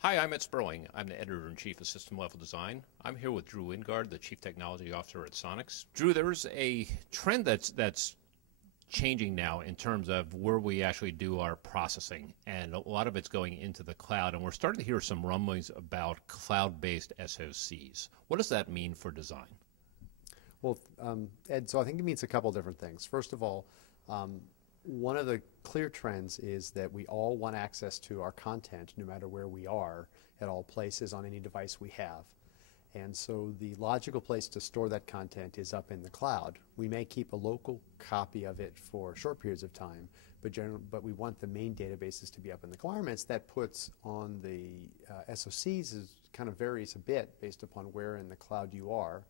Hi, I'm Ed Sperling. I'm the editor-in-chief of System Level Design. I'm here with Drew Wingard, the chief technology officer at Sonics. Drew, there's a trend that's changing now in terms of where we actually do our processing, and a lot of it's going into the cloud, and we're starting to hear some rumblings about cloud-based SoCs. What does that mean for design? Well, Ed, so I think it means a couple different things. First of all, one of the clear trends is that we all want access to our content no matter where we are at all places on any device we have. And so the logical place to store that content is up in the cloud. We may keep a local copy of it for short periods of time, but we want the main databases to be up in the cloud. Requirements that puts on the SoCs kind of varies a bit based upon where in the cloud you are.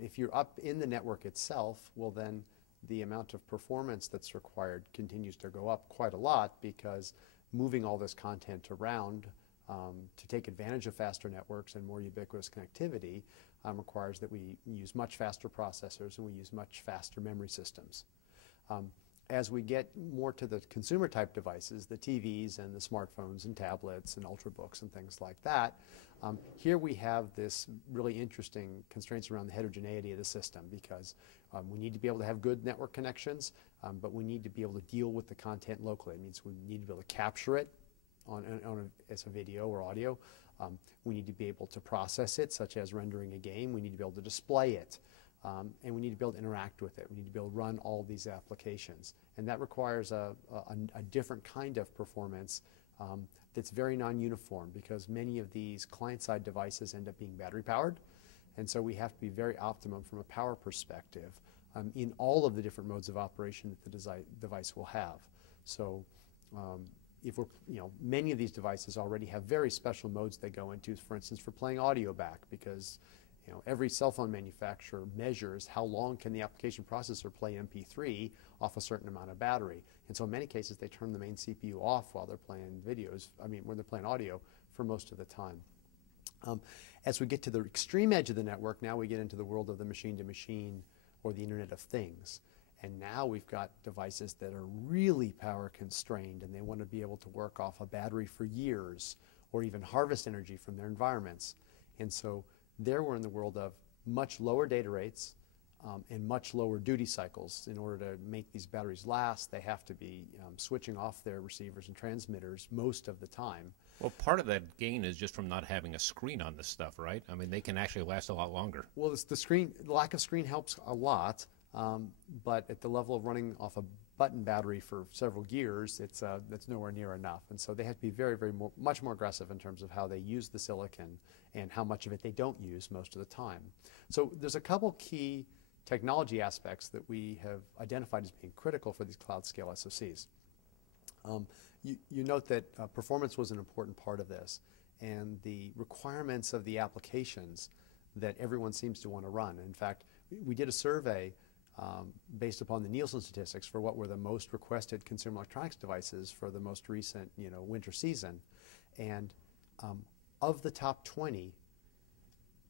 If you're up in the network itself, well then the amount of performance that's required continues to go up quite a lot, because moving all this content around to take advantage of faster networks and more ubiquitous connectivity requires that we use much faster processors and we use much faster memory systems. As we get more to the consumer type devices, the TVs and the smartphones and tablets and ultrabooks and things like that, here we have this really interesting constraints around the heterogeneity of the system, because we need to be able to have good network connections, but we need to be able to deal with the content locally. It means we need to be able to capture it as a video or audio. We need to be able to process it, such as rendering a game. We need to be able to display it. And we need to be able to interact with it. We need to be able to run all these applications. And that requires a different kind of performance that's very non-uniform, because many of these client-side devices end up being battery-powered. And so we have to be very optimum from a power perspective in all of the different modes of operation that the device will have. So if we're, many of these devices already have very special modes they go into, for instance, for playing audio back, because every cell phone manufacturer measures how long can the application processor play MP3 off a certain amount of battery. And so in many cases they turn the main CPU off while they're playing when they're playing audio for most of the time. As we get to the extreme edge of the network, now we get into the world of the machine-to-machine or the Internet of Things. And now we've got devices that are really power constrained, and they want to be able to work off a battery for years or even harvest energy from their environments. And so there we're in the world of much lower data rates and much lower duty cycles. In order to make these batteries last, they have to be switching off their receivers and transmitters most of the time. Well, part of that gain is just from not having a screen on this stuff, right? I mean, they can actually last a lot longer. Well, the lack of screen helps a lot, but at the level of running off a button battery for several years, that's nowhere near enough. And so they have to be much more aggressive in terms of how they use the silicon and how much of it they don't use most of the time. So there's a couple key technology aspects that we have identified as being critical for these cloud scale SoCs. You note that performance was an important part of this, and the requirements of the applications that everyone seems to want to run. In fact, we did a survey based upon the Nielsen statistics for what were the most requested consumer electronics devices for the most recent winter season. And of the top 20,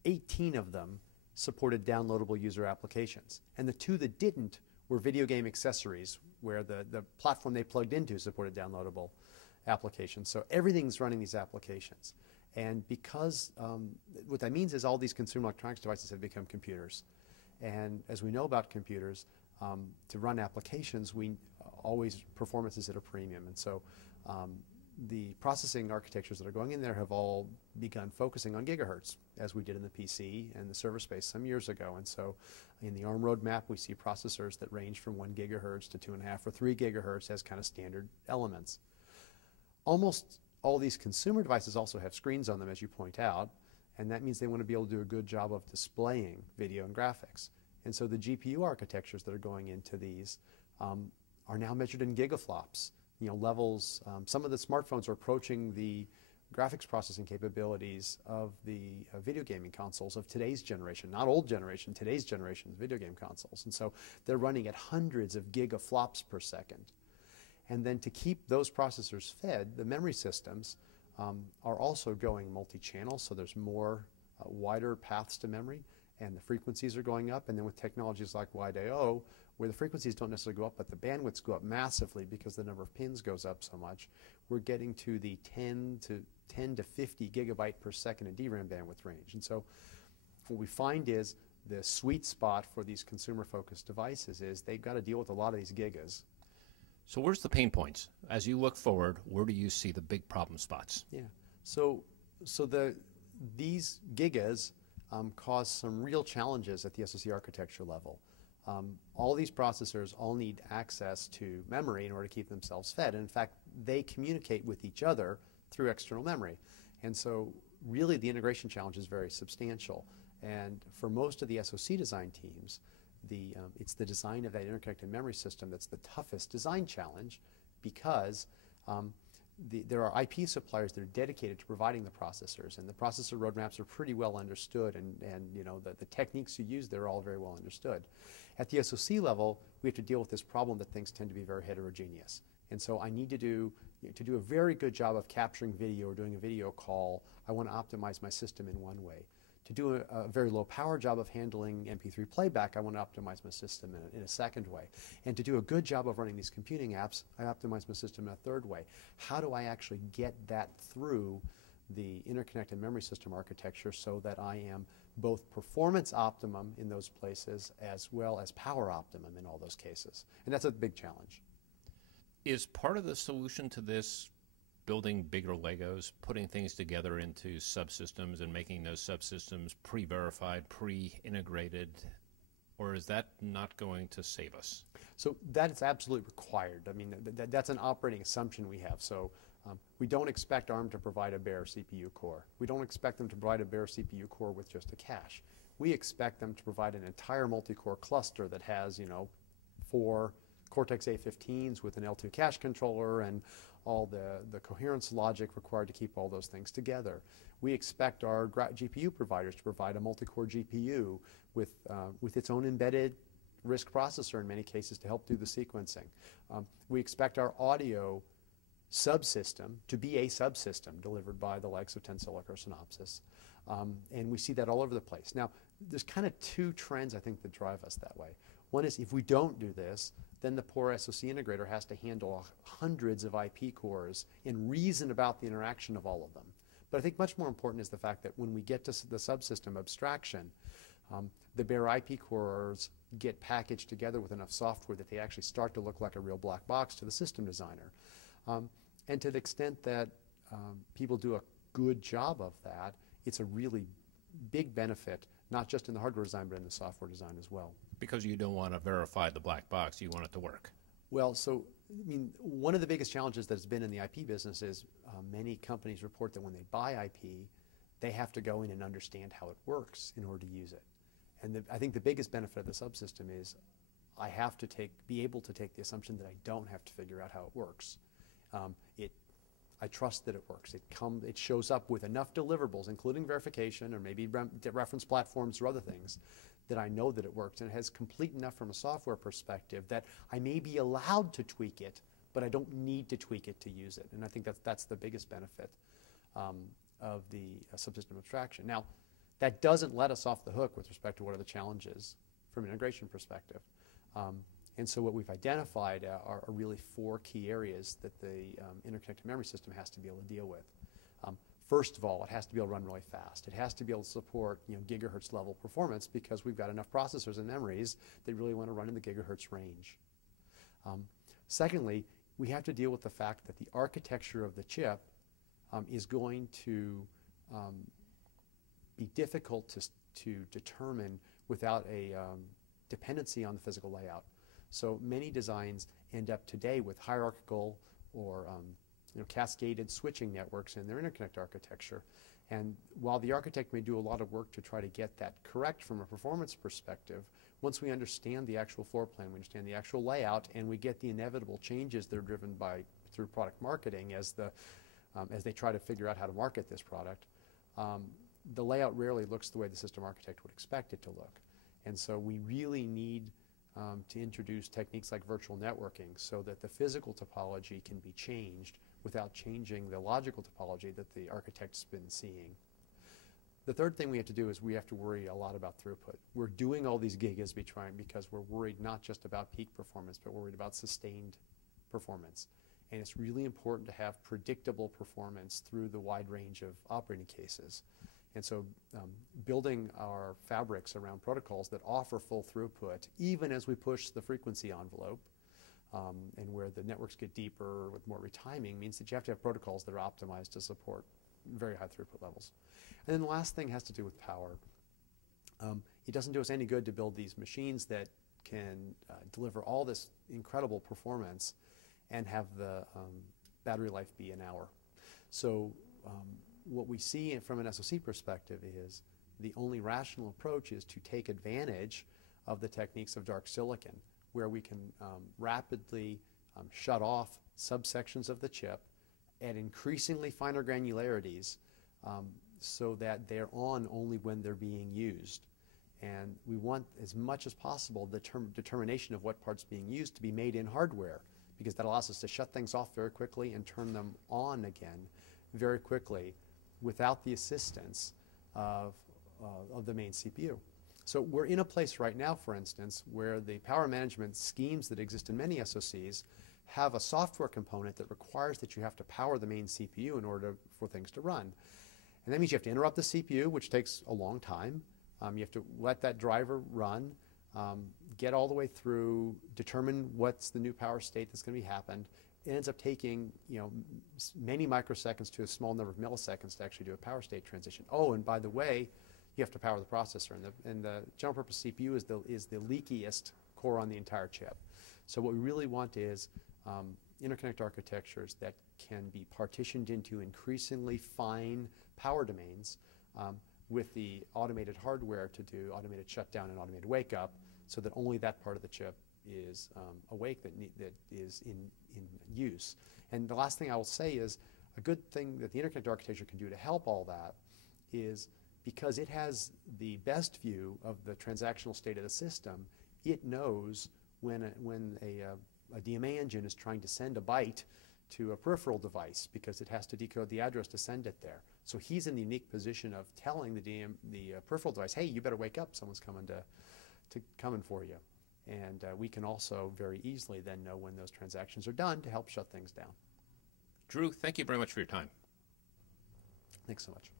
18 of them supported downloadable user applications. And the two that didn't were video game accessories, where the platform they plugged into supported downloadable applications. So everything's running these applications. And because what that means is all these consumer electronics devices have become computers. And as we know about computers, to run applications, performance is at a premium. And so the processing architectures that are going in there have all begun focusing on gigahertz, as we did in the PC and the server space some years ago. And so in the ARM roadmap, we see processors that range from 1 gigahertz to 2.5 or 3 gigahertz as kind of standard elements. Almost all these consumer devices also have screens on them, as you point out, and that means they want to be able to do a good job of displaying video and graphics. And so the GPU architectures that are going into these are now measured in gigaflops. Levels. Some of the smartphones are approaching the graphics processing capabilities of the video gaming consoles of today's generation, not old generation, today's generation video game consoles. And so they're running at hundreds of gigaflops per second. And then to keep those processors fed, the memory systems are also going multi-channel, so there's more wider paths to memory, and the frequencies are going up. And then with technologies like wide I/O, where the frequencies don't necessarily go up, but the bandwidths go up massively because the number of pins goes up so much, we're getting to the 10 to 50 gigabyte per second in DRAM bandwidth range. And so what we find is the sweet spot for these consumer-focused devices is they've got to deal with a lot of these gigas. So where's the pain points? As you look forward, where do you see the big problem spots? Yeah. So these gigas cause some real challenges at the SoC architecture level. All these processors all need access to memory in order to keep themselves fed. And in fact, they communicate with each other through external memory. And so really the integration challenge is very substantial. And for most of the SoC design teams, it's the design of that interconnected memory system that's the toughest design challenge, because there are IP suppliers that are dedicated to providing the processors, and the processor roadmaps are pretty well understood, and you know, the techniques you use there are all very well understood. At the SoC level, we have to deal with this problem that things tend to be very heterogeneous. And so I need to do a very good job of capturing video or doing a video call. I want to optimize my system in one way. To do a very low power job of handling MP3 playback, I want to optimize my system in a second way. And to do a good job of running these computing apps, I optimize my system in a third way. How do I actually get that through the interconnected memory system architecture so that I am both performance optimum in those places as well as power optimum in all those cases? And that's a big challenge. Is part of the solution to this building bigger Legos, putting things together into subsystems and making those subsystems pre-verified, pre-integrated, or is that not going to save us? So that is absolutely required. I mean, that's an operating assumption we have. So we don't expect ARM to provide a bare CPU core. We don't expect them to provide a bare CPU core with just a cache. We expect them to provide an entire multi-core cluster that has, you know, 4 Cortex A15s with an L2 cache controller and all the coherence logic required to keep all those things together. We expect our GPU providers to provide a multi-core GPU with its own embedded RISC processor in many cases to help do the sequencing. We expect our audio subsystem to be a subsystem delivered by the likes of Tensilica or Synopsys. And we see that all over the place. Now, there's kind of 2 trends I think that drive us that way. One is if we don't do this, then the poor SoC integrator has to handle hundreds of IP cores and reason about the interaction of all of them. But I think much more important is the fact that when we get to the subsystem abstraction, the bare IP cores get packaged together with enough software that they actually start to look like a real black box to the system designer. And to the extent that people do a good job of that, it's a really big benefit, not just in the hardware design, but in the software design as well. Because you don't want to verify the black box, you want it to work. Well, so, I mean, one of the biggest challenges that's been in the IP business is many companies report that when they buy IP, they have to go in and understand how it works in order to use it. And I think the biggest benefit of the subsystem is I have to be able to take the assumption that I don't have to figure out how it works. I trust that it works. It shows up with enough deliverables, including verification or maybe reference platforms or other things, that I know that it works, and it has complete enough from a software perspective that I may be allowed to tweak it, but I don't need to tweak it to use it. And I think that's the biggest benefit of the subsystem abstraction. Now, that doesn't let us off the hook with respect to what are the challenges from an integration perspective. And so what we've identified are really 4 key areas that the interconnected memory system has to be able to deal with. First of all, it has to be able to run really fast. It has to be able to support, you know, gigahertz level performance, because we've got enough processors and memories that really want to run in the gigahertz range. Secondly, we have to deal with the fact that the architecture of the chip is going to be difficult to determine without a dependency on the physical layout. So many designs end up today with hierarchical or cascaded switching networks in their interconnect architecture. And while the architect may do a lot of work to try to get that correct from a performance perspective, once we understand the actual floor plan, we understand the actual layout, and we get the inevitable changes that are driven through product marketing as they try to figure out how to market this product, the layout rarely looks the way the system architect would expect it to look. And so we really need to introduce techniques like virtual networking so that the physical topology can be changed without changing the logical topology that the architect's been seeing. The third thing we have to do is we have to worry a lot about throughput. We're doing all these gigas because we're worried not just about peak performance, but we're worried about sustained performance. And it's really important to have predictable performance through the wide range of operating cases. And so building our fabrics around protocols that offer full throughput, even as we push the frequency envelope, and where the networks get deeper with more retiming, means that you have to have protocols that are optimized to support very high throughput levels. And then the last thing has to do with power. It doesn't do us any good to build these machines that can deliver all this incredible performance and have the battery life be an hour. So what we see from an SoC perspective is the only rational approach is to take advantage of the techniques of dark silicon, where we can rapidly shut off subsections of the chip at increasingly finer granularities so that they're on only when they're being used. And we want, as much as possible, the determination of what part's being used to be made in hardware, because that allows us to shut things off very quickly and turn them on again very quickly without the assistance of the main CPU. So we're in a place right now, for instance, where the power management schemes that exist in many SoCs have a software component that requires that you have to power the main CPU in order for things to run. And that means you have to interrupt the CPU, which takes a long time. You have to let that driver run, get all the way through, determine what's the new power state that's going to be happened. It ends up taking, many microseconds to a small number of milliseconds to actually do a power state transition. Oh, and by the way, you have to power the processor, and the general purpose CPU is the leakiest core on the entire chip. So what we really want is interconnect architectures that can be partitioned into increasingly fine power domains with the automated hardware to do automated shutdown and automated wake up, so that only that part of the chip is awake, that is in use. And the last thing I will say is a good thing that the interconnect architecture can do to help all that is, because it has the best view of the transactional state of the system, it knows when a DMA engine is trying to send a byte to a peripheral device, because it has to decode the address to send it there. So he's in the unique position of telling the peripheral device, hey, you better wake up, someone's coming for you. And we can also very easily then know when those transactions are done to help shut things down. Drew, thank you very much for your time. Thanks so much.